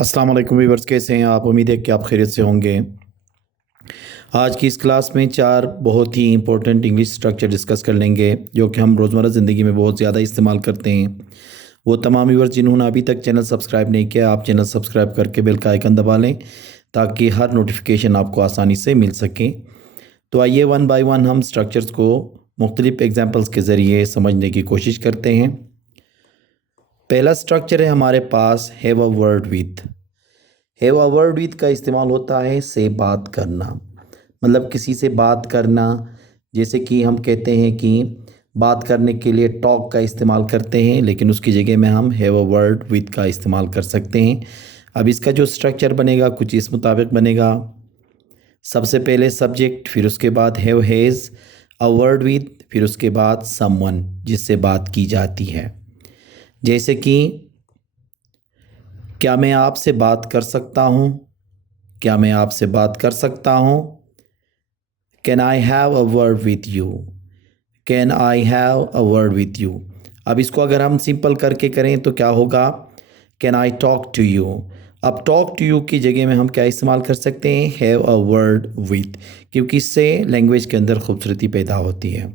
अस्सलाम वालेकुम व्यूअर्स, कैसे हैं आप? उम्मीद है कि आप खैरियत से होंगे। आज की इस क्लास में 4 बहुत ही इंपॉर्टेंट इंग्लिश स्ट्रक्चर डिस्कस कर लेंगे जो कि हम रोज़मर्रा ज़िंदगी में बहुत ज़्यादा इस्तेमाल करते हैं। वो तमाम व्यूअर्स जिन्होंने अभी तक चैनल सब्सक्राइब नहीं किया, आप चैनल सब्सक्राइब करके बेल का आइकन दबा लें ताकि हर नोटिफिकेशन आपको आसानी से मिल सके। तो आइए वन बाय वन हम स्ट्रक्चर्स को मुख्तलिफ एग्जाम्पल्स के ज़रिए समझने की कोशिश करते हैं। पहला स्ट्रक्चर है हमारे पास have a word with. Have a word with का इस्तेमाल होता है से बात करना, मतलब किसी से बात करना। जैसे कि हम कहते हैं कि बात करने के लिए टॉक का इस्तेमाल करते हैं, लेकिन उसकी जगह में हम हैव अ वर्ड विथ का इस्तेमाल कर सकते हैं। अब इसका जो स्ट्रक्चर बनेगा कुछ इस मुताबिक बनेगा। सबसे पहले सब्जेक्ट, फिर उसके बाद have has, a word with, फिर उसके बाद समवन जिससे बात की जाती है। जैसे कि क्या मैं आपसे बात कर सकता हूँ? क्या मैं आपसे बात कर सकता हूँ? Can I have a word with you? Can I have a word with you? अब इसको अगर हम सिंपल करके करें तो क्या होगा? Can I talk to you? अब टॉक टू यू की जगह में हम क्या इस्तेमाल कर सकते हैं? हैव अ वर्ड विथ, क्योंकि इससे लैंग्वेज के अंदर खूबसूरती पैदा होती है।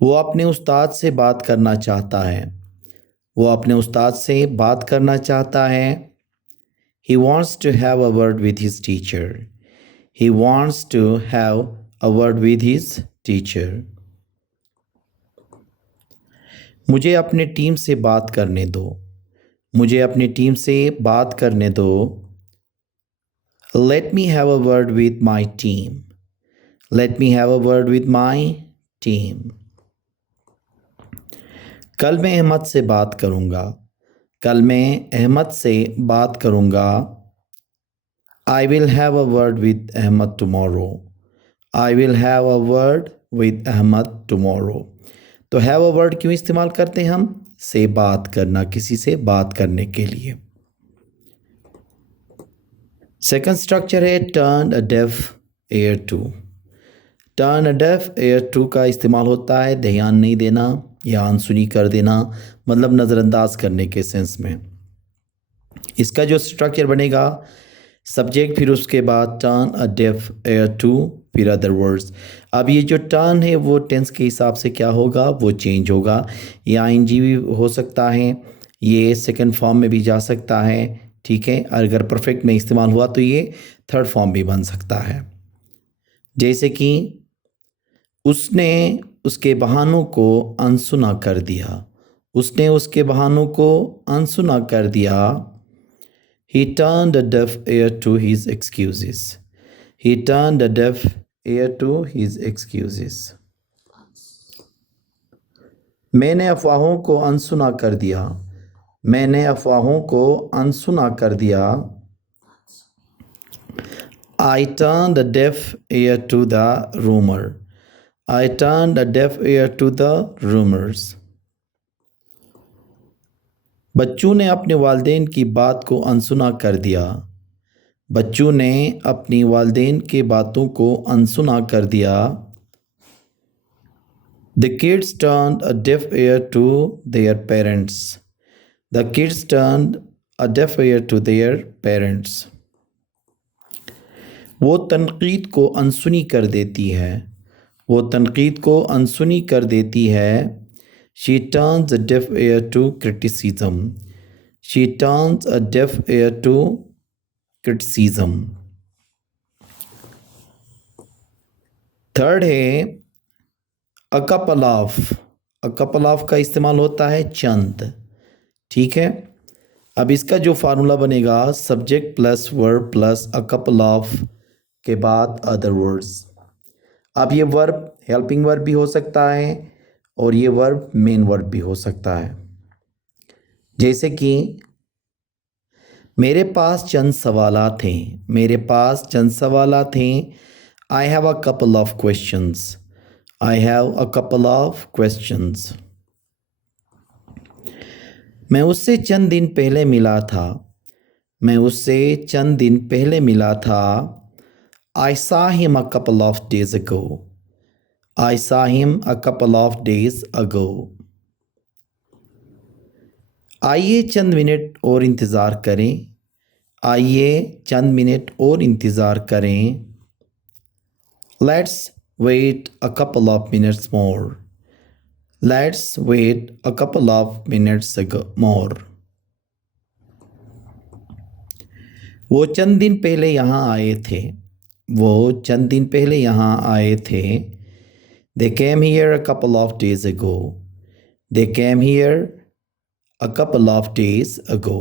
वो अपने उस्ताद से बात करना चाहता है। वो अपने उस्ताद से बात करना चाहता है। He wants to have a word with his teacher. He wants to have a word with his teacher. मुझे अपने टीम से बात करने दो। मुझे अपनी टीम से बात करने दो। Let me have a word with my team. Let me have a word with my team. कल मैं अहमद से बात करूँगा। कल मैं अहमद से बात करूँगा। I will have a word with Ahmad tomorrow. I will have a word with Ahmad tomorrow. तो हैव अ वर्ड क्यों इस्तेमाल करते हैं हम? से बात करना, किसी से बात करने के लिए। सेकंड स्ट्रक्चर है turn a deaf ear to. Turn a deaf ear to का इस्तेमाल होता है ध्यान नहीं देना या अनसुनी कर देना, मतलब नज़रअंदाज करने के सेंस में। इसका जो स्ट्रक्चर बनेगा, सब्जेक्ट फिर उसके बाद turn a deaf ear to, फिर अदर वर्ड्स। अब ये जो टर्न है वो टेंस के हिसाब से क्या होगा? वो चेंज होगा। ये आईएनजी भी हो सकता है, ये सेकंड फॉर्म में भी जा सकता है, ठीक है। अगर परफेक्ट में इस्तेमाल हुआ तो ये थर्ड फॉर्म भी बन सकता है। जैसे कि उसने उसके बहानों को अनसुना कर दिया। उसने उसके बहानों को अनसुना कर दिया। He turned a deaf ear to his excuses. He turned a deaf ear to his excuses. मैंने अफवाहों को अनसुना कर दिया। मैंने अफवाहों को अनसुना कर दिया। I turned a deaf ear to the rumor. I turned a deaf ear to the rumors. बच्चों ने अपने वालिदैन की बात को अनसुना कर दिया। बच्चों ने अपनी वालिदैन की बातों को अनसुना कर दिया। The kids turned a deaf ear to their parents. The kids turned a deaf ear to their parents. वो तनकीद को अनसुनी कर देती है। वो तनकीद को अनसुनी कर देती है। She turns a deaf ear to criticism. She turns a deaf ear to criticism. Third है a couple of. A couple of का इस्तेमाल होता है चंद, ठीक है। अब इसका जो फार्मूला बनेगा, subject plus verb plus a couple of के बाद अदर वर्ड्स। अब ये वर्ब हेल्पिंग वर्ब भी हो सकता है और ये वर्ब मेन वर्ब भी हो सकता है। जैसे कि मेरे पास चंद सवालात हैं। मेरे पास चंद सवालात हैं। I have a couple of questions. I have a couple of questions. मैं उससे चंद दिन पहले मिला था। मैं उससे चंद दिन पहले मिला था। I saw him a couple of days ago. I saw him a couple of days ago. आइए चंद मिनट और इंतज़ार करें, आइए चंद मिनट और इंतज़ार करें। Let's wait a couple of minutes more. Let's wait a couple of minutes more. वो चंद दिन पहले यहाँ आए थे, वो चंद दिन पहले यहाँ आए थे। They came here a couple of days ago. They came here a couple of days ago.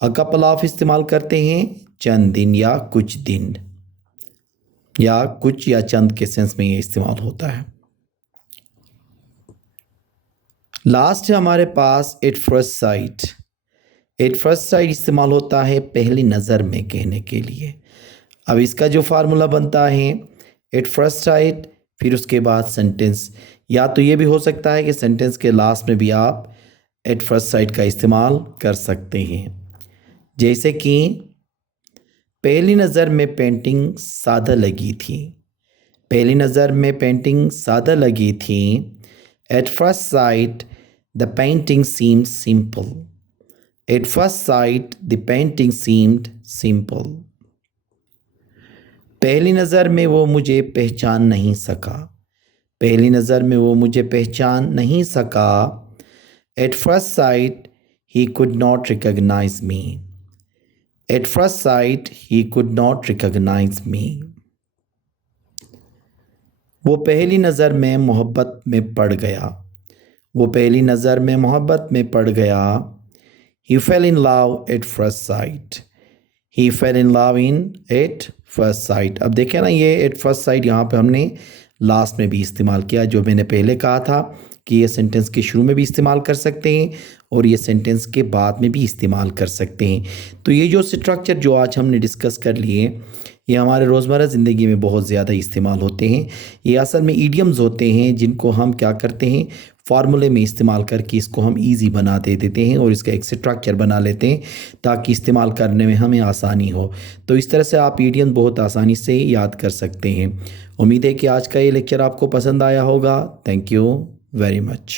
A couple of इस्तेमाल करते हैं चंद दिन या कुछ दिन, या कुछ या चंद के सेंस में ये इस्तेमाल होता है। लास्ट है हमारे पास at first sight. At first sight इस्तेमाल होता है पहली नज़र में कहने के लिए। अब इसका जो फार्मूला बनता है एट फर्स्ट साइट, फिर उसके बाद सेंटेंस, या तो ये भी हो सकता है कि सेंटेंस के लास्ट में भी आप एट फर्स्ट साइट का इस्तेमाल कर सकते हैं। जैसे कि पहली नज़र में पेंटिंग सादा लगी थी, पहली नज़र में पेंटिंग सादा लगी थी। Eight first site the painting seemed simple. Eight first site the painting seemed simple. पहली नज़र में वो मुझे पहचान नहीं सका, पहली नज़र में वो मुझे पहचान नहीं सका। At first sight he could not recognise me. At first sight, he could not recognize me. वो पहली नज़र में मोहब्बत में पड़ गया, वो पहली नज़र में मोहब्बत में पड़ गया। He fell in love at first sight. He fell in love at first sight. अब देखें ना, ये at first sight यहाँ पे हमने लास्ट में भी इस्तेमाल किया, जो मैंने पहले कहा था कि ये सेंटेंस के शुरू में भी इस्तेमाल कर सकते हैं और ये सेंटेंस के बाद में भी इस्तेमाल कर सकते हैं। तो ये जो स्ट्रक्चर जो आज हमने डिस्कस कर लिए, ये हमारे रोज़मर्रा ज़िंदगी में बहुत ज़्यादा इस्तेमाल होते हैं। ये असल में ईडियम्स होते हैं जिनको हम क्या करते हैं, फार्मूले में इस्तेमाल करके इसको हम इजी बना दे देते हैं और इसका एक स्ट्रक्चर बना लेते हैं ताकि इस्तेमाल करने में हमें आसानी हो। तो इस तरह से आप ईडियम बहुत आसानी से याद कर सकते हैं। उम्मीद है कि आज का ये लेक्चर आपको पसंद आया होगा। Thank you very much.